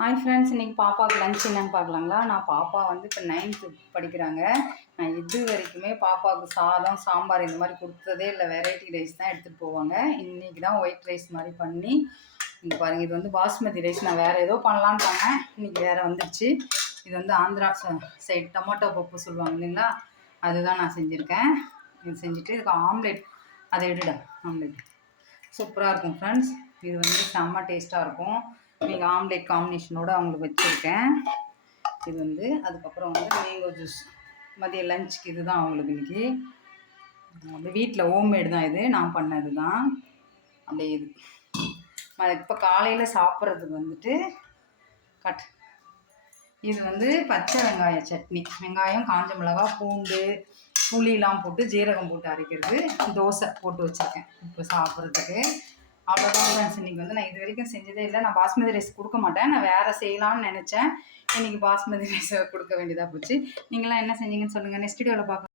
Hi friends இன்றைக்கி பாப்பாவுக்கு lunch என்னன்னு பார்க்கலாங்களா? நான் பாப்பா வந்து இப்போ நைன்த்து படிக்கிறாங்க. நான் இது வரைக்குமே பாப்பாவுக்கு சாதம் சாம்பார் இந்த மாதிரி கொடுத்ததே இல்லை. வெரைட்டி ரைஸ் தான் எடுத்துகிட்டு போவாங்க. இன்றைக்கி தான் ஒயிட் ரைஸ் மாதிரி பண்ணி இங்கே பாருங்கள் இது வந்து பாஸ்மதி ரைஸ் நான் வேறு ஏதோ பண்ணலான்னு பண்ணேன். இன்றைக்கி வேறு வந்துடுச்சு இது வந்து ஆந்திரா சைட் டொமேட்டோ பப்பு சொல்லுவாங்க இல்லைங்களா? அதுதான் நான் செஞ்சுருக்கேன். இது செஞ்சுட்டு இதுக்கு ஆம்லேட் அதை எடுடா ஆம்லேட் சூப்பராக இருக்கும் ஃப்ரெண்ட்ஸ் இது வந்து செம்ம டேஸ்ட்டாக இருக்கும். நீங்கள் ஆம்லேட் காம்பினேஷனோட அவங்களுக்கு வச்சுருக்கேன். இது வந்து அதுக்கப்புறம் வந்து மேங்கோ ஜூஸ் மதிய லஞ்சுக்கு இது தான் அவங்களுக்கு இன்றைக்கி அப்படி வீட்டில் ஹோம்மேடு தான் இது. நான் பண்ணது தான் அப்படியே இது. இப்போ காலையில் சாப்பிட்றதுக்கு வந்துட்டு கட் இது வந்து பச்சை வெங்காய சட்னி. வெங்காயம் காஞ்ச மிளகா பூண்டு புளிலாம் போட்டு ஜீரகம் போட்டு அரைக்கிறது. தோசை போட்டு வச்சுருக்கேன். இப்போ சாப்பிட்றதுக்கு. அவ்வளோதான் ஃப்ரெண்ட்ஸ் இன்றைக்கி வந்து நான் இது வரைக்கும் செஞ்சதே இல்லை. நான் பாஸ்மதி ரைஸ் கொடுக்க மாட்டேன். நான் வேறு செய்யலாம்னு நினச்சேன். இன்றைக்கி பாஸ்மதி ரைஸ் கொடுக்க வேண்டியதாக போச்சு. நீங்களாம் என்ன செஞ்சீங்கன்னு சொல்லுங்கள் நெக்ஸ்ட் வீடியோவில் பார்க்க